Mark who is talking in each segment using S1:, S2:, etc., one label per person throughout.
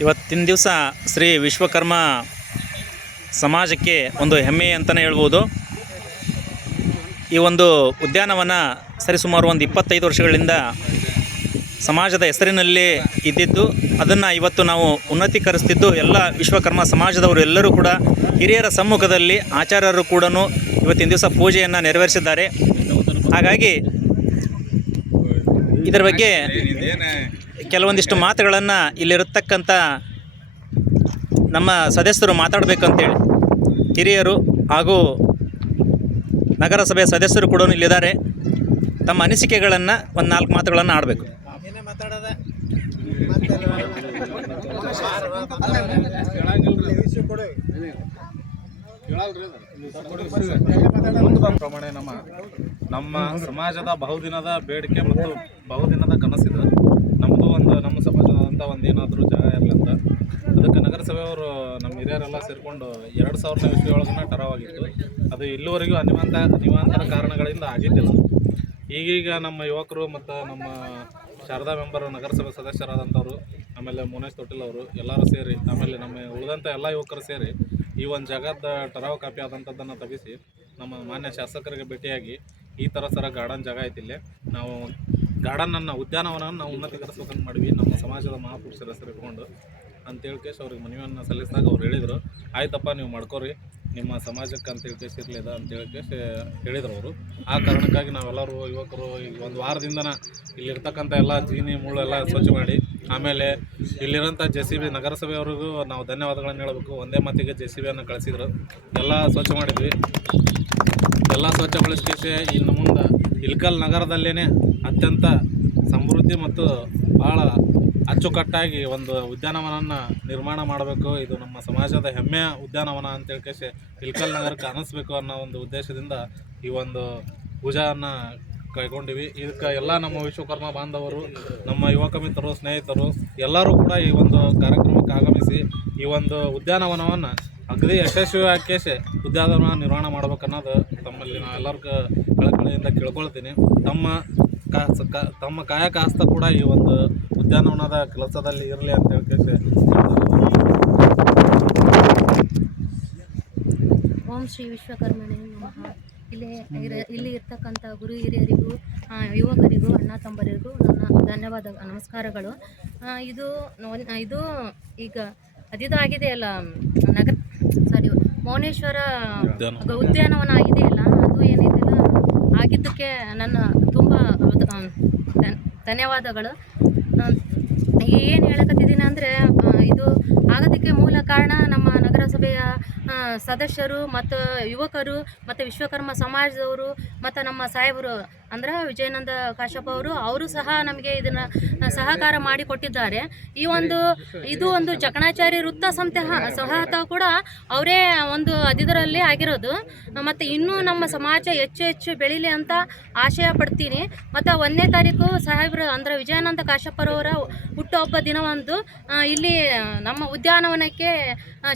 S1: ಇವತ್ತಿನ ದಿವಸ ಶ್ರೀ ವಿಶ್ವಕರ್ಮ ಸಮಾಜಕ್ಕೆ ಒಂದು ಹೆಮ್ಮೆ ಅಂತಲೇ ಹೇಳ್ಬೋದು. ಈ ಒಂದು ಉದ್ಯಾನವನ ಸರಿಸುಮಾರು ಒಂದು ಇಪ್ಪತ್ತೈದು ವರ್ಷಗಳಿಂದ ಸಮಾಜದ ಹೆಸರಿನಲ್ಲಿ ಇದ್ದಿದ್ದು, ಅದನ್ನು ಇವತ್ತು ನಾವು ಉನ್ನತೀಕರಿಸ್ತಿದ್ದು, ಎಲ್ಲ ವಿಶ್ವಕರ್ಮ ಸಮಾಜದವರು ಎಲ್ಲರೂ ಕೂಡ, ಹಿರಿಯರ ಸಮ್ಮುಖದಲ್ಲಿ ಆಚಾರ್ಯರು ಕೂಡ ಇವತ್ತಿನ ದಿವಸ ಪೂಜೆಯನ್ನು ನೆರವೇರಿಸಿದ್ದಾರೆ. ಹಾಗಾಗಿ ಇದರ ಬಗ್ಗೆ ಕೆಲವೊಂದಿಷ್ಟು ಮಾತುಗಳನ್ನು ಇಲ್ಲಿರತಕ್ಕಂಥ ನಮ್ಮ ಸದಸ್ಯರು ಮಾತಾಡಬೇಕಂತೇಳಿ, ಹಿರಿಯರು ಹಾಗೂ ನಗರಸಭೆ ಸದಸ್ಯರು ಕೂಡ ಇಲ್ಲಿದ್ದಾರೆ. ತಮ್ಮ ಅನಿಸಿಕೆಗಳನ್ನು ಒಂದು ನಾಲ್ಕು ಮಾತುಗಳನ್ನು ಆಡಬೇಕು.
S2: ಪ್ರಮಾಣ ನಮ್ಮ ನಮ್ಮ ಸಮಾಜದ ಬಹುದಿನದ ಬೇಡಿಕೆ ಮತ್ತು ಬಹುದಿನದ ಕನಸಿದು ನಮ್ಮದು ಒಂದು, ನಮ್ಮ ಸಮಾಜದಂತ ಒಂದು ಏನಾದರೂ ಜಾಗ ಇರಲಂತ ಅದಕ್ಕೆ ನಗರಸಭೆಯವರು ನಮ್ಮ ಹಿರಿಯರೆಲ್ಲ ಸೇರಿಕೊಂಡು ಎರಡು ಸಾವಿರದ ಇಸ್ವಿ ಒಳಗನ ಟರವಾಗಿತ್ತು. ಅದು ಇಲ್ಲಿವರೆಗೂ ಅನಿವಾಂತ ಅನಿವಾಂತರ ಕಾರಣಗಳಿಂದ ಆಗಿದ್ದಿಲ್ಲ. ಈಗೀಗ ನಮ್ಮ ಯುವಕರು ಮತ್ತು ನಮ್ಮ ಶಾರದಾ ಮೆಂಬರ್, ನಗರಸಭೆ ಸದಸ್ಯರಾದಂಥವ್ರು, ಆಮೇಲೆ ಮುನೇಶ್ ತೊಟ್ಟಿಲ್ ಅವರು ಎಲ್ಲರೂ ಸೇರಿ, ಆಮೇಲೆ ನಮ್ಮ ಉಳಿದಂಥ ಎಲ್ಲ ಯುವಕರು ಸೇರಿ ಈ ಒಂದು ಜಾಗದ ಟರಾವ್ ಕಾಪಿ ಆದಂಥದ್ದನ್ನು ತಗಿಸಿ ನಮ್ಮ ಮಾನ್ಯ ಶಾಸಕರಿಗೆ ಭೇಟಿಯಾಗಿ ಈ ಥರ ಸರ ಗಾರ್ಡನ್ ಜಾಗ ಐತಿ ಇಲ್ಲಿ. ನಾವು ಗಾರ್ಡನನ್ನು, ಉದ್ಯಾನವನವನ್ನು ನಾವು ಉನ್ನತೀಕರಿಸ್ಬೇಕಂತ ಮಾಡಿವಿ ನಮ್ಮ ಸಮಾಜದ ಮಹಾಪುರುಷರ ಹೆಸರು ಇಟ್ಕೊಂಡು ಅಂತೇಳಿ ಕೇಶ್ ಅವ್ರಿಗೆ ಮನವಿಯನ್ನು ಸಲ್ಲಿಸಿದಾಗ ಅವ್ರು ಹೇಳಿದರು, ಆಯ್ತಪ್ಪ, ನೀವು ಮಾಡ್ಕೋರಿ. ನಿಮ್ಮ ಸಮಾಜಕ್ಕೆ ಅಂತ ಕೇಸ್ ಅಂತ ಹೇಳಿ ಹೇಳಿದ್ರು ಅವರು. ಆ ಕಾರಣಕ್ಕಾಗಿ ನಾವೆಲ್ಲರೂ ಯುವಕರು ಈಗ ಒಂದು ವಾರದಿಂದನ ಇಲ್ಲಿರ್ತಕ್ಕಂಥ ಎಲ್ಲ ಜೀನಿ ಮುಳ್ಳು ಎಲ್ಲ ಸ್ವಚ್ಛ ಮಾಡಿ, ಆಮೇಲೆ ಇಲ್ಲಿರೋಂಥ ಜೆ ಸಿ ಬಿ ನಗರಸಭೆಯವ್ರಿಗೂ ನಾವು ಧನ್ಯವಾದಗಳನ್ನು ಹೇಳಬೇಕು. ಒಂದೇ ಮಾತಿಗೆ ಜೆ ಸಿ ಬಿಯನ್ನು ಕಳಿಸಿದ್ರು. ಎಲ್ಲ ಸ್ವಚ್ಛ ಮಾಡಿದ್ವಿ. ಎಲ್ಲ ಸ್ವಚ್ಛಗೊಳಿಸಿ ಇನ್ನು ಮುಂದೆ ಇಲ್ಕಲ್ ನಗರದಲ್ಲೇ ಅತ್ಯಂತ ಸಮೃದ್ಧಿ ಮತ್ತು ಭಾಳ ಅಚ್ಚುಕಟ್ಟಾಗಿ ಒಂದು ಉದ್ಯಾನವನನ ನಿರ್ಮಾಣ ಮಾಡಬೇಕು. ಇದು ನಮ್ಮ ಸಮಾಜದ ಹೆಮ್ಮೆಯ ಉದ್ಯಾನವನ ಅಂತೇಳಿ ಕೇಸಿ ಇಳ್ಕಲ್ ನಗರಕ್ಕೆ ಅನ್ನಿಸ್ಬೇಕು ಅನ್ನೋ ಒಂದು ಉದ್ದೇಶದಿಂದ ಈ ಒಂದು ಪೂಜಾನ ಕೈಗೊಂಡಿವಿ. ಇದಕ್ಕೆ ಎಲ್ಲ ನಮ್ಮ ವಿಶ್ವಕರ್ಮ ಬಾಂಧವರು, ನಮ್ಮ ಯುವಕ ಮಿತ್ರರು, ಸ್ನೇಹಿತರು ಎಲ್ಲರೂ ಕೂಡ ಈ ಒಂದು ಕಾರ್ಯಕ್ರಮಕ್ಕೆ ಆಗಮಿಸಿ ಈ ಒಂದು ಉದ್ಯಾನವನವನ್ನು ಅಗದಿ ಯಶಸ್ವಿ ಆಕೇಶೆ ಉದ್ಯಾನವನ ನಿರ್ಮಾಣ ಮಾಡ್ಬೇಕನ್ನೋದು ತಮ್ಮಲ್ಲಿ ನಾವೆಲ್ಲರಿಗೂ ಕಳಕಳಿಯಿಂದ ಕೇಳ್ಕೊಳ್ತೀನಿ. ತಮ್ಮ ಕಾ ಸ- ಕ- ತಮ್ಮ ಕಾಯಕ ಹಸ್ತ ಕೂಡ ಈ ಒಂದು ಉದ್ಯಾನವನದ ಕೆಲಸದಲ್ಲಿ ಇರಲಿ ಅಂತ ಹೇಳ್ಕೇಶೆ
S3: ಓಂ ಶ್ರೀ ವಿಶ್ವಕರ್ಮನೇ ನಮಃ. ಇಲ್ಲಿ ಇಲ್ಲಿ ಇರ್ತಕ್ಕಂಥ ಗುರು ಹಿರಿಯರಿಗೂ ಯುವಕರಿಗೂ ಅಣ್ಣ ತಮ್ಮರಿಗೂ ನನ್ನ ಧನ್ಯವಾದ ನಮಸ್ಕಾರಗಳು. ಇದು ಇದು ಈಗ ಅದಿದು ಅಲ್ಲ ನಗರ ಸಾರಿ ಮೌನೇಶ್ವರ ಉದ್ಯಾನವನ. ಆಗಿದೆಯಲ್ಲ ಅದು ಏನಿದೆಯಲ್ಲ ಆಗಿದ್ದಕ್ಕೆ ನನ್ನ ಧನ್ಯವಾದಗಳು. ಏನು ಹೇಳಕತ್ತಿದ್ದೀನಿ ಅಂದರೆ ಇದು ಆಗೋದಕ್ಕೆ ಮೂಲ ಕಾರಣ ನಮ್ಮ ನಗರಸಭೆಯ ಸದಸ್ಯರು ಮತ್ತು ಯುವಕರು ಮತ್ತು ವಿಶ್ವಕರ್ಮ ಸಮಾಜದವರು ಮತ್ತು ನಮ್ಮ ಸಾಹೇಬರು ಅಂದ್ರೆ ವಿಜಯಾನಂದ ಕಾಶಪ್ಪ ಅವರು ಅವರು ಸಹ ನಮಗೆ ಇದನ್ನು ಸಹಕಾರ ಮಾಡಿಕೊಟ್ಟಿದ್ದಾರೆ ಈ ಒಂದು, ಇದು ಒಂದು ಜಕಣಾಚಾರಿ ವೃತ್ತ ಸಂತೆ ಸಹಾಯತ ಕೂಡ ಅವರೇ ಒಂದು ಅದಿದರಲ್ಲಿ ಆಗಿರೋದು. ಮತ್ತು ಇನ್ನೂ ನಮ್ಮ ಸಮಾಜ ಹೆಚ್ಚು ಹೆಚ್ಚು ಬೆಳೀಲಿ ಅಂತ ಆಶಯ ಪಡ್ತೀನಿ. ಮತ್ತು ಒಂದನೇ ತಾರೀಕು ಸಾಹೇಬ್ರು, ಅಂದ್ರೆ ವಿಜಯಾನಂದ ಕಾಶಪ್ಪರವರ ಹುಟ್ಟುಹಬ್ಬ ದಿನವೊಂದು ಇಲ್ಲಿ ನಮ್ಮ ಉದ್ಯಾನವನಕ್ಕೆ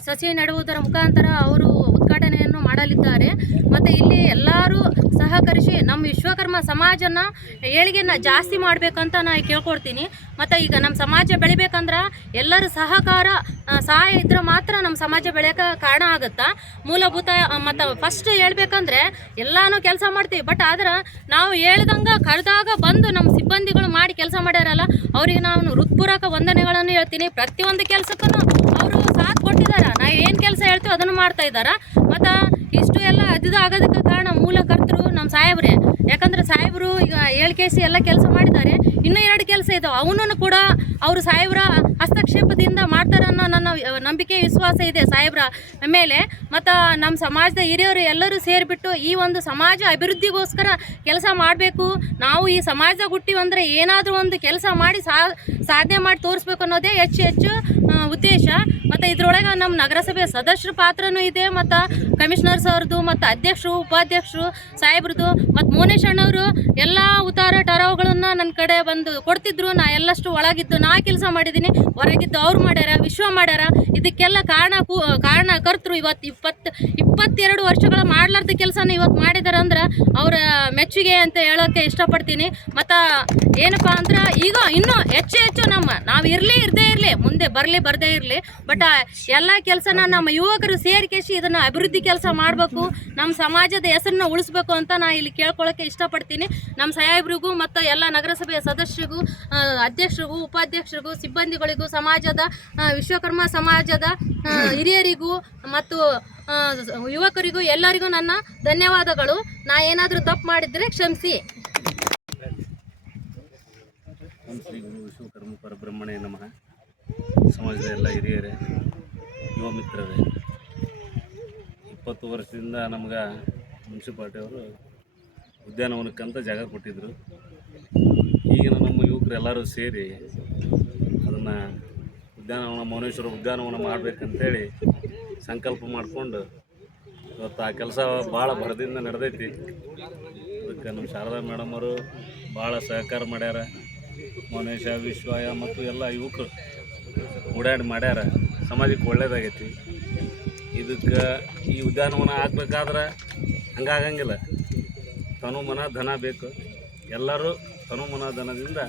S3: ಸಸಿ ನೆಡುವುದರ ಮುಖಾಂತರ ಅವರು ಉದ್ಘಾಟನೆಯನ್ನು ಮಾಡಲಿದ್ದಾರೆ. ಮತ್ತು ಇಲ್ಲಿ ಎಲ್ಲರೂ ಸಹಕರಿಸಿ ನಮ್ಮ ವಿಶ್ವಕರ್ಮ ಸಮಾಜನ ಏಳಿಗೆನ ಜಾಸ್ತಿ ಮಾಡಬೇಕಂತ ನಾನು ಕೇಳ್ಕೊಡ್ತೀನಿ ಮತ್ತು ಈಗ ನಮ್ಮ ಸಮಾಜ ಬೆಳಿಬೇಕಂದ್ರೆ ಎಲ್ಲರ ಸಹಕಾರ ಸಹಾಯ ಇದ್ರೆ ಮಾತ್ರ ನಮ್ಮ ಸಮಾಜ ಬೆಳೆಯೋಕೆ ಕಾರಣ ಆಗುತ್ತಾ? ಮೂಲಭೂತ ಮತ್ತು ಫಸ್ಟ್ ಹೇಳ್ಬೇಕಂದ್ರೆ ಎಲ್ಲಾನು ಕೆಲಸ ಮಾಡ್ತೀವಿ. ಬಟ್ ಆದ್ರೆ ನಾವು ಹೇಳ್ದಂಗೆ ಕರೆದಾಗ ಬಂದು ನಮ್ಮ ಸಿಬ್ಬಂದಿಗಳು ಮಾಡಿ ಕೆಲಸ ಮಾಡ್ಯಾರಲ್ಲ, ಅವ್ರಿಗೆ ನಾನು ಹೃತ್ಪೂರ್ವಕ ವಂದನೆಗಳನ್ನು ಹೇಳ್ತೀನಿ. ಪ್ರತಿಯೊಂದು ಕೆಲಸಕ್ಕೂ ಅವರು ಸಾಥ್ ಕೊಟ್ಟಿದ್ದಾರೆ ನಾವು ಏನು ಕೆಲಸ ಹೇಳ್ತೀವಿ ಅದನ್ನು ಮಾಡ್ತಾ ಇದ್ದಾರೆ. ಮತ್ತು ಎಲ್ಲ ಆಗೋದಕ್ಕೆ ಕಾರಣ ಮೂಲ ಕರ್ತರು ನಮ್ಮ ಸಾಹೇಬ್ರೆ. ಯಾಕಂದ್ರೆ ಸಾಹೇಬರು ಈಗ ಏಳು ಕೆ ಸಿ ಎಲ್ಲ ಕೆಲಸ ಮಾಡಿದ್ದಾರೆ. ಇನ್ನೂ ಎರಡು ಕೆಲಸ ಇದಾವೆ. ಅವನನ್ನು ಕೂಡ ಅವರು ಸಾಹೇಬ್ರ ಹಸ್ತಕ್ಷೇಪದಿಂದ ಮಾಡ್ತಾರೆ ಅನ್ನೋ ನನ್ನ ನಂಬಿಕೆ, ವಿಶ್ವಾಸ ಇದೆ ಸಾಹೇಬ್ರ ಮೇಲೆ. ಮತ್ತು ನಮ್ಮ ಸಮಾಜದ ಹಿರಿಯರು ಎಲ್ಲರೂ ಸೇರಿಬಿಟ್ಟು ಈ ಒಂದು ಸಮಾಜ ಅಭಿವೃದ್ಧಿಗೋಸ್ಕರ ಕೆಲಸ ಮಾಡಬೇಕು. ನಾವು ಈ ಸಮಾಜದ ಹುಟ್ಟಿವಂದರೆ ಏನಾದರೂ ಒಂದು ಕೆಲಸ ಮಾಡಿ ಸಾಧನೆ ಮಾಡಿ ತೋರಿಸ್ಬೇಕು ಅನ್ನೋದೇ ಹೆಚ್ಚು ಹೆಚ್ಚು ಉದ್ದೇಶ. ಮತ್ತು ಇದರೊಳಗೆ ನಮ್ಮ ನಗರಸಭೆ ಸದಸ್ಯರ ಪಾತ್ರನೂ ಇದೆ. ಮತ್ತು ಕಮಿಷನರ್ಸ್ ಅವ್ರದ್ದು ಮತ್ತು ಅಧ್ಯಕ್ಷರು, ಉಪಾಧ್ಯಕ್ಷರು ಸಾಹೇಬ್ರದ್ದು ಮತ್ತು ಮೋನೇಶ್ ಅಣ್ಣವರು ಎಲ್ಲ ಉತ್ತಾರ ಟರಾವ್ಗಳನ್ನು ನನ್ನ ಕಡೆ ಬಂದು ಕೊಡ್ತಿದ್ರು. ನಾ ಎಲ್ಲಷ್ಟು ಒಳಗಿದ್ದು, ನಾ ಕೆಲಸ ಮಾಡಿದ್ದೀನಿ ಹೊರಗಿದ್ದು ಅವ್ರು ಮಾಡ್ಯಾರ, ವಿಶ್ವ ಮಾಡ್ಯಾರ. ಇದಕ್ಕೆಲ್ಲ ಕಾರಣ ಕಾರಣ ಕರ್ತರು ಇವತ್ತು ಇಪ್ಪತ್ತು, ಇಪ್ಪತ್ತೆರಡು ವರ್ಷಗಳ ಮಾಡ್ಲಾರ್ದ ಕೆಲಸನ ಇವತ್ತು ಮಾಡಿದಾರೆ ಅಂದ್ರೆ ಅವರ ಮೆಚ್ಚುಗೆ ಅಂತ ಹೇಳೋಕ್ಕೆ ಇಷ್ಟಪಡ್ತೀನಿ. ಮತ್ತು ಏನಪ್ಪ ಅಂದ್ರೆ ಈಗ ಇನ್ನೂ ಹೆಚ್ಚು ಹೆಚ್ಚು ನಮ್ಮ, ನಾವು ಇರಲಿ, ಇರದೇ ಇರಲಿ, ಮುಂದೆ ಬರಲಿ, ಬರದೇ ಇರಲಿ. ಬಟ್ ಎಲ್ಲ ಕೆಲಸನ ನಮ್ಮ ಯುವಕರು ಸೇರಿಕೆಸಿ ಇದನ್ನು ಅಭಿವೃದ್ಧಿ ಕೆಲಸ ಮಾಡಬೇಕು. ನಮ್ಮ ಸಮಾಜದ ಹೆಸರನ್ನ ಉಳಿಸ್ಬೇಕು ಅಂತ ನಾ ಇಲ್ಲಿ ಕೇಳ್ಕೊಳ್ಳೋಕ್ಕೆ ಇಷ್ಟಪಡ್ತೀನಿ. ನಮ್ಮ ಸಹಾಯಬ್ರಿಗೂ ಮತ್ತು ಎಲ್ಲ ನಗರಸಭೆಯ ಸದಸ್ಯರಿಗೂ ಅಧ್ಯಕ್ಷರಿಗೂ, ಉಪಾಧ್ಯಕ್ಷರಿಗೂ, ಸಿಬ್ಬಂದಿಗಳಿಗೂ, ಸಮಾಜದ ವಿಶ್ವಕರ್ಮ ಸಮಾಜದ ಹಿರಿಯರಿಗೂ ಮತ್ತು ಯುವಕರಿಗೂ ಎಲ್ಲರಿಗೂ ನನ್ನ ಧನ್ಯವಾದಗಳು. ನಾ ಏನಾದರೂ ತಪ್ಪು ಮಾಡಿದರೆ ಕ್ಷಮಿಸಿ.
S4: ನಮಃ. ಸಮಾಜದ ಎಲ್ಲ ಹಿರಿಯರೇ, ಯುವ ಮಿತ್ರರೇ ಇಪ್ಪತ್ತು ವರ್ಷದಿಂದ ನಮ್ಗೆ ಮುನ್ಸಿಪಾಲ್ಟಿಯವರು ಉದ್ಯಾನವನಕ್ಕಂತ ಜಾಗ ಕೊಟ್ಟಿದ್ದರು ಈಗಿನ ನಮ್ಮ ಯುವಕರೆಲ್ಲರೂ ಸೇರಿ ಅದನ್ನು ಉದ್ಯಾನವನ, ಮೌನೇಶ್ವರ ಉದ್ಯಾನವನ ಮಾಡಬೇಕಂತೇಳಿ ಸಂಕಲ್ಪ ಮಾಡಿಕೊಂಡು ಇವತ್ತು ಆ ಕೆಲಸ ಭಾಳ ಭರದಿಂದ ನಡೆದೈತಿ. ಅದಕ್ಕೆ ನಮ್ಮ ಶಾರದಾ ಮೇಡಮ್ ಅವರು ಭಾಳ ಸಹಕಾರ ಮಾಡ್ಯಾರ. ಮೌನೇಶ ವಿಶ್ವಾಯ ಮತ್ತು ಎಲ್ಲ ಯುವಕರು ಓಡಾಡಿ ಮಾಡ್ಯಾರ. ಸಮಾಜಕ್ಕೆ ಒಳ್ಳೇದಾಗೈತಿ. ಇದಕ್ಕೆ ಈ ಉದ್ಯಾನವನ ಆಗ್ಬೇಕಾದ್ರೆ ಹಂಗಾಗಂಗಿಲ್ಲ. ತನು ಮನ, ಧನ ಬೇಕು. ಎಲ್ಲರೂ ತನು ಮನ, ಧನದಿಂದ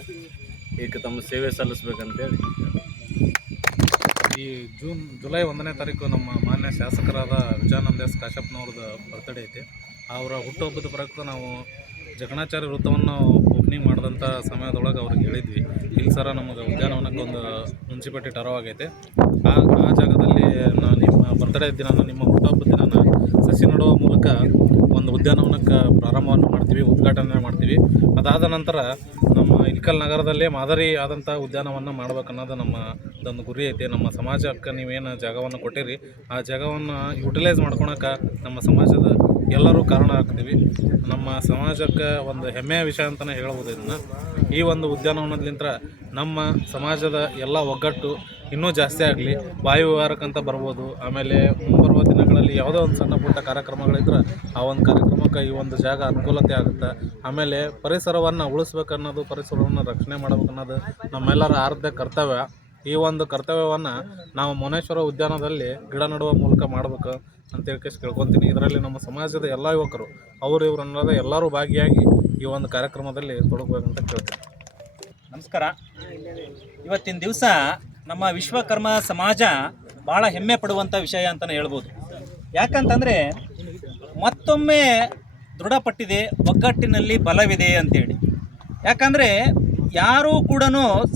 S4: ಈಗ ತಮ್ಮ ಸೇವೆ ಸಲ್ಲಿಸ್ಬೇಕಂತೇಳಿ.
S2: ಈ ಜೂನ್, ಜುಲೈ ಒಂದನೇ ತಾರೀಕು ನಮ್ಮ ಮಾನ್ಯ ಶಾಸಕರಾದ ವಿಜಯಾನಂದ ಎಸ್ ಕಾಶಪ್ಪನವ್ರದ್ದು ಬರ್ತಡೇ ಐತಿ. ಅವರ ಹುಟ್ಟುಹಬ್ಬದ ಪ್ರಯುಕ್ತ ನಾವು ಜಗಣಾಚಾರ್ಯ ವೃತ್ತವನ್ನು ಓಪನಿಂಗ್ ಮಾಡಿದಂಥ ಸಮಯದೊಳಗೆ ಅವ್ರಿಗೆ ಹೇಳಿದ್ವಿ. ಇಲ್ಲಿ ಸರ ನಮಗೆ ಉದ್ಯಾನವನಕ್ಕೆ ಒಂದು ಮುನ್ಸಿಪಾಲ್ಟಿ ಟರವಾಗೈತೆ ಆ ಆ ಜಾಗದಲ್ಲಿ ನಾನು ನಿಮ್ಮ ಬರ್ತ್ಡೇ ದಿನ ನಿಮ್ಮ ಹುಟ್ಟುಹಬ್ಬದ ದಿನ ಸಸಿ ನೆಡುವ ಮೂಲಕ ಒಂದು ಉದ್ಯಾನವನಕ್ಕೆ ಪ್ರಾರಂಭವನ್ನು ಮಾಡ್ತೀವಿ, ಉದ್ಘಾಟನೆ ಮಾಡ್ತೀವಿ. ಅದಾದ ನಂತರ ನಮ್ಮ ಇಲ್ಕಲ್ ನಗರದಲ್ಲೇ ಮಾದರಿ ಆದಂಥ ಉದ್ಯಾನವನ್ನು ಮಾಡ್ಬೇಕನ್ನೋದು ನಮ್ಮ ಒಂದು ಗುರಿ ಐತೆ. ನಮ್ಮ ಸಮಾಜಕ್ಕೆ ನೀವೇನು ಜಾಗವನ್ನು ಕೊಟ್ಟಿರಿ, ಆ ಜಾಗವನ್ನು ಯುಟಿಲೈಸ್ ಮಾಡ್ಕೊಳಕ್ಕೆ ನಮ್ಮ ಸಮಾಜದ ಎಲ್ಲರೂ ಕಾರಣ ಆಗ್ತೀವಿ. ನಮ್ಮ ಸಮಾಜಕ್ಕೆ ಒಂದು ಹೆಮ್ಮೆಯ ವಿಷಯ ಅಂತಲೇ ಹೇಳ್ಬೋದು ಇದನ್ನು. ಈ ಒಂದು ಉದ್ಯಾನವನದಿಂದ ನಮ್ಮ ಸಮಾಜದ ಎಲ್ಲ ಒಗ್ಗಟ್ಟು ಇನ್ನೂ ಜಾಸ್ತಿ ಆಗಲಿ, ವಾಯು ವಿವಾರಕ್ಕಂತ ಬರ್ಬೋದು, ಆಮೇಲೆ ಮುಂಬರುವ ದಿನಗಳಲ್ಲಿ ಯಾವುದೋ ಒಂದು ಸಣ್ಣ ಪುಟ್ಟ ಕಾರ್ಯಕ್ರಮಗಳಿದ್ರೆ ಆ ಒಂದು ಕಾರ್ಯಕ್ರಮಕ್ಕೆ ಈ ಒಂದು ಜಾಗ ಅನುಕೂಲತೆ ಆಗುತ್ತೆ. ಆಮೇಲೆ ಪರಿಸರವನ್ನು ಉಳಿಸ್ಬೇಕನ್ನೋದು, ಪರಿಸರವನ್ನು ರಕ್ಷಣೆ ಮಾಡ್ಬೇಕನ್ನೋದು ನಮ್ಮೆಲ್ಲರ ಆರ್ಧ ಕರ್ತವ್ಯ. ಈ ಒಂದು ಕರ್ತವ್ಯವನ್ನು ನಾವು ಮುನೇಶ್ವರ ಉದ್ಯಾನದಲ್ಲಿ ಗಿಡ ನೆಡುವ ಮೂಲಕ ಮಾಡಬೇಕು ಅಂತ ಹೇಳ್ಕೇಸಿ ಕೇಳ್ಕೊತೀನಿ. ಇದರಲ್ಲಿ ನಮ್ಮ ಸಮಾಜದ ಎಲ್ಲ ಯುವಕರು, ಅವರು ಇವರು ಅನ್ನೋದೇ ಎಲ್ಲರೂ ಭಾಗಿಯಾಗಿ ಈ ಒಂದು ಕಾರ್ಯಕ್ರಮದಲ್ಲಿ ತೊಡಗಬೇಕಂತ ಕೇಳ್ತೀನಿ.
S1: ನಮಸ್ಕಾರ. ಇವತ್ತಿನ ದಿವಸ ನಮ್ಮ ವಿಶ್ವಕರ್ಮ ಸಮಾಜ ಭಾಳ ಹೆಮ್ಮೆ ಪಡುವಂಥ ವಿಷಯ ಅಂತಲೇ ಹೇಳ್ಬೋದು. ಯಾಕಂತಂದರೆ ಮತ್ತೊಮ್ಮೆ ದೃಢಪಟ್ಟಿದೆ, ಒಗ್ಗಟ್ಟಿನಲ್ಲಿ ಬಲವಿದೆ ಅಂತೇಳಿ. ಯಾಕಂದರೆ ಯಾರೂ ಕೂಡ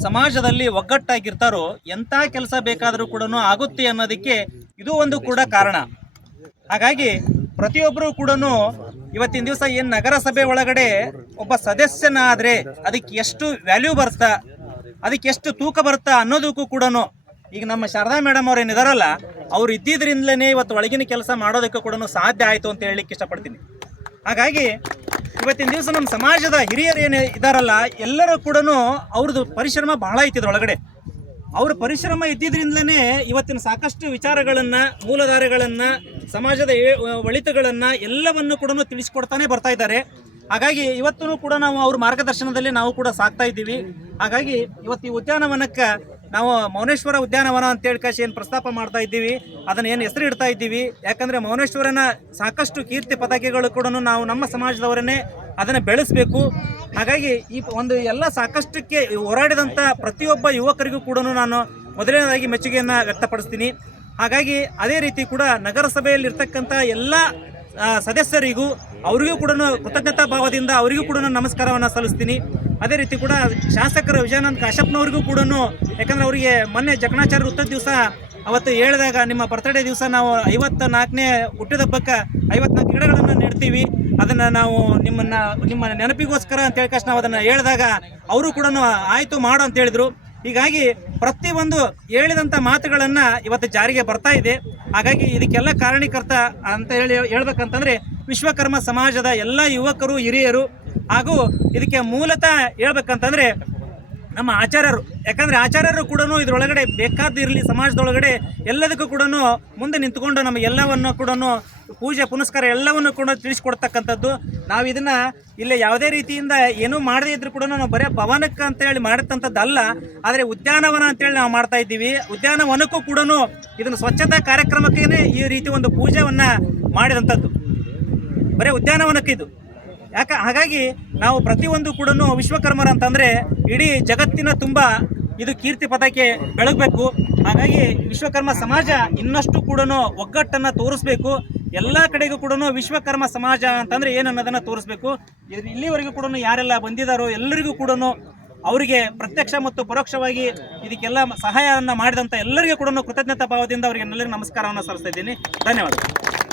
S1: ಸಮಾಜದಲ್ಲಿ ಒಗ್ಗಟ್ಟಾಗಿರ್ತಾರೋ ಎಂಥ ಕೆಲಸ ಬೇಕಾದರೂ ಕೂಡ ಆಗುತ್ತೆ ಅನ್ನೋದಕ್ಕೆ ಇದು ಒಂದು ಕೂಡ ಕಾರಣ. ಹಾಗಾಗಿ ಪ್ರತಿಯೊಬ್ಬರು ಕೂಡ ಇವತ್ತಿನ ದಿವಸ ಏನು ನಗರಸಭೆ ಒಳಗಡೆ ಒಬ್ಬ ಸದಸ್ಯನಾದರೆ ಅದಕ್ಕೆ ಎಷ್ಟು ವ್ಯಾಲ್ಯೂ ಬರ್ತಾ ಅದಕ್ಕೆ ಎಷ್ಟು ತೂಕ ಬರ್ತಾ ಅನ್ನೋದಕ್ಕೂ ಕೂಡ ಈಗ ನಮ್ಮ ಶಾರದಾ ಮೇಡಮ್ ಅವ್ರು ಏನಿದಾರಲ್ಲ, ಅವ್ರು ಇದ್ದಿದ್ರಿಂದಲೇ ಇವತ್ತು ಒಳಗಿನ ಕೆಲಸ ಮಾಡೋದಕ್ಕೆ ಕೂಡ ಸಾಧ್ಯ ಆಯಿತು ಅಂತ ಹೇಳಲಿಕ್ಕೆ ಇಷ್ಟಪಡ್ತೀನಿ. ಹಾಗಾಗಿ ಇವತ್ತಿನ ದಿವಸ ನಮ್ಮ ಸಮಾಜದ ಹಿರಿಯರು ಏನು ಇದ್ದಾರಲ್ಲ ಎಲ್ಲರೂ ಕೂಡ ಅವ್ರದ್ದು ಪರಿಶ್ರಮ ಬಹಳ ಇದ್ರೊಳಗಡೆ ಅವ್ರ ಪರಿಶ್ರಮ ಇದ್ದಿದ್ರಿಂದಲೇ ಇವತ್ತಿನ ಸಾಕಷ್ಟು ವಿಚಾರಗಳನ್ನು, ಮೂಲಧಾರೆಗಳನ್ನು, ಸಮಾಜದ ಒಳಿತುಗಳನ್ನು ಎಲ್ಲವನ್ನು ಕೂಡ ತಿಳಿಸ್ಕೊಡ್ತಾನೆ ಬರ್ತಾ ಇದ್ದಾರೆ. ಹಾಗಾಗಿ ಇವತ್ತು ಕೂಡ ನಾವು ಅವ್ರ ಮಾರ್ಗದರ್ಶನದಲ್ಲಿ ನಾವು ಕೂಡ ಸಾಕ್ತಾ ಇದ್ದೀವಿ. ಹಾಗಾಗಿ ಇವತ್ತು ಈ ಉದ್ಯಾನವನಕ್ಕೆ ನಾವು ಮೌನೇಶ್ವರ ಉದ್ಯಾನವನ ಅಂತ ಕಾಶಿ ಏನು ಪ್ರಸ್ತಾಪ ಮಾಡ್ತಾ ಇದ್ದೀವಿ, ಅದನ್ನು ಏನು ಹೆಸರು ಇಡ್ತಾ ಇದ್ದೀವಿ, ಯಾಕಂದರೆ ಮೌನೇಶ್ವರನ ಸಾಕಷ್ಟು ಕೀರ್ತಿ ಪತಾಕೆಗಳು ಕೂಡ ನಾವು ನಮ್ಮ ಸಮಾಜದವರನ್ನೇ ಅದನ್ನು ಬೆಳೆಸಬೇಕು. ಹಾಗಾಗಿ ಈ ಒಂದು ಎಲ್ಲ ಸಾಕಷ್ಟಕ್ಕೆ ಹೋರಾಡಿದಂಥ ಪ್ರತಿಯೊಬ್ಬ ಯುವಕರಿಗೂ ಕೂಡ ನಾನು ಮೊದಲನೇದಾಗಿ ಮೆಚ್ಚುಗೆಯನ್ನು ವ್ಯಕ್ತಪಡಿಸ್ತೀನಿ. ಹಾಗಾಗಿ ಅದೇ ರೀತಿ ಕೂಡ ನಗರಸಭೆಯಲ್ಲಿರ್ತಕ್ಕಂಥ ಎಲ್ಲ ಸದಸ್ಯರಿಗೂ ಅವರಿಗೂ ಕೂಡ ಕೃತಜ್ಞತಾ ಭಾವದಿಂದ ಅವರಿಗೂ ಕೂಡ ನಾನು ನಮಸ್ಕಾರವನ್ನು ಸಲ್ಲಿಸ್ತೀನಿ. ಅದೇ ರೀತಿ ಕೂಡ ಶಾಸಕರು ವಿಜಯಾನಂದ ಕಾಶಪ್ಪನವ್ರಿಗೂ ಕೂಡ ಯಾಕಂದ್ರೆ ಅವರಿಗೆ ಮೊನ್ನೆ ಜಕಣಾಚಾರ್ಯ ವೃತ್ತದ ದಿವಸ ಅವತ್ತು ಹೇಳಿದಾಗ ನಿಮ್ಮ ಬರ್ತ್ಡೇ ದಿವಸ ನಾವು ಐವತ್ತ ನಾಲ್ಕನೇ ಹುಟ್ಟಿದಬ್ಬಕ್ಕೆ ಐವತ್ನಾಲ್ಕು ಗಿಡಗಳನ್ನು ನೆಡ್ತೀವಿ. ಅದನ್ನು ನಾವು ನಿಮ್ಮನ್ನ, ನಿಮ್ಮ ನೆನಪಿಗೋಸ್ಕರ ಅಂತ ಹೇಳ್ಕಷ್ಟು ನಾವು ಅದನ್ನು ಹೇಳಿದಾಗ ಅವರು ಕೂಡ ಆಯಿತು ಮಾಡು ಅಂತ ಹೇಳಿದ್ರು. ಹೀಗಾಗಿ ಪ್ರತಿಯೊಂದು ಹೇಳಿದಂಥ ಮಾತುಗಳನ್ನು ಇವತ್ತು ಜಾರಿಗೆ ಬರ್ತಾ ಇದೆ. ಹಾಗಾಗಿ ಇದಕ್ಕೆಲ್ಲ ಕಾರಣೀಕರ್ತ ಅಂತ ಹೇಳಿ ಹೇಳ್ಬೇಕಂತಂದರೆ, ವಿಶ್ವಕರ್ಮ ಸಮಾಜದ ಎಲ್ಲ ಯುವಕರು, ಹಿರಿಯರು ಹಾಗೂ ಇದಕ್ಕೆ ಮೂಲತಃ ಹೇಳ್ಬೇಕಂತಂದ್ರೆ ನಮ್ಮ ಆಚಾರ್ಯರು, ಯಾಕಂದ್ರೆ ಆಚಾರ್ಯರು ಕೂಡ ಇದ್ರೊಳಗಡೆ ಬೇಕಾದಿರಲಿ ಸಮಾಜದೊಳಗಡೆ ಎಲ್ಲದಕ್ಕೂ ಕೂಡ ಮುಂದೆ ನಿಂತ್ಕೊಂಡು ನಮಗೆ ಎಲ್ಲವನ್ನು ಕೂಡ ಪೂಜೆ, ಪುನಸ್ಕಾರ ಎಲ್ಲವನ್ನು ಕೂಡ ತಿಳಿಸ್ಕೊಡ್ತಕ್ಕಂಥದ್ದು. ನಾವು ಇದನ್ನ ಇಲ್ಲಿ ಯಾವುದೇ ರೀತಿಯಿಂದ ಏನೂ ಮಾಡದೇ ಇದ್ರು ಕೂಡ ನಾವು ಬರೇ ಭವನಕ್ಕೆ ಅಂತ ಹೇಳಿ ಮಾಡಿದಂಥದ್ದಲ್ಲ ಆದರೆ ಉದ್ಯಾನವನ ಅಂತೇಳಿ ನಾವು ಮಾಡ್ತಾ ಇದ್ದೀವಿ. ಉದ್ಯಾನವನಕ್ಕೂ ಕೂಡ ಇದನ್ನು ಸ್ವಚ್ಛತಾ ಕಾರ್ಯಕ್ರಮಕ್ಕೇನೆ ಈ ರೀತಿ ಒಂದು ಪೂಜೆಯನ್ನು ಮಾಡಿದಂಥದ್ದು. ಬರೀ ಉದ್ಯಾನವನಕ್ಕೆ ಇದು. ಯಾಕ ಹಾಗಾಗಿ ನಾವು ಪ್ರತಿಯೊಂದು ಕೂಡ ವಿಶ್ವಕರ್ಮರ ಅಂತಂದ್ರೆ ಇಡೀ ಜಗತ್ತಿನ ತುಂಬ ಇದು ಕೀರ್ತಿ ಪದಕ್ಕೆ ಬೆಳಗಬೇಕು. ಹಾಗಾಗಿ ವಿಶ್ವಕರ್ಮ ಸಮಾಜ ಇನ್ನಷ್ಟು ಕೂಡ ಒಗ್ಗಟ್ಟನ್ನು ತೋರಿಸ್ಬೇಕು. ಎಲ್ಲ ಕಡೆಗೂ ಕೂಡ ವಿಶ್ವಕರ್ಮ ಸಮಾಜ ಅಂತಂದ್ರೆ ಏನು ಅನ್ನೋದನ್ನ ತೋರಿಸ್ಬೇಕು. ಇಲ್ಲಿವರೆಗೂ ಕೂಡ ಯಾರೆಲ್ಲ ಬಂದಿದ್ದಾರೋ ಎಲ್ಲರಿಗೂ ಕೂಡ ಅವರಿಗೆ ಪ್ರತ್ಯಕ್ಷ ಮತ್ತು ಪರೋಕ್ಷವಾಗಿ ಇದಕ್ಕೆಲ್ಲ ಸಹಾಯವನ್ನು ಮಾಡಿದಂಥ ಎಲ್ಲರಿಗೂ ಕೂಡ ಕೃತಜ್ಞತಾ ಭಾವದಿಂದ ಅವರಿಗೆ ಎಲ್ಲರಿಗೂ ನಮಸ್ಕಾರವನ್ನು ಸಲ್ಲಿಸ್ತಾ ಇದ್ದೀನಿ. ಧನ್ಯವಾದಗಳು.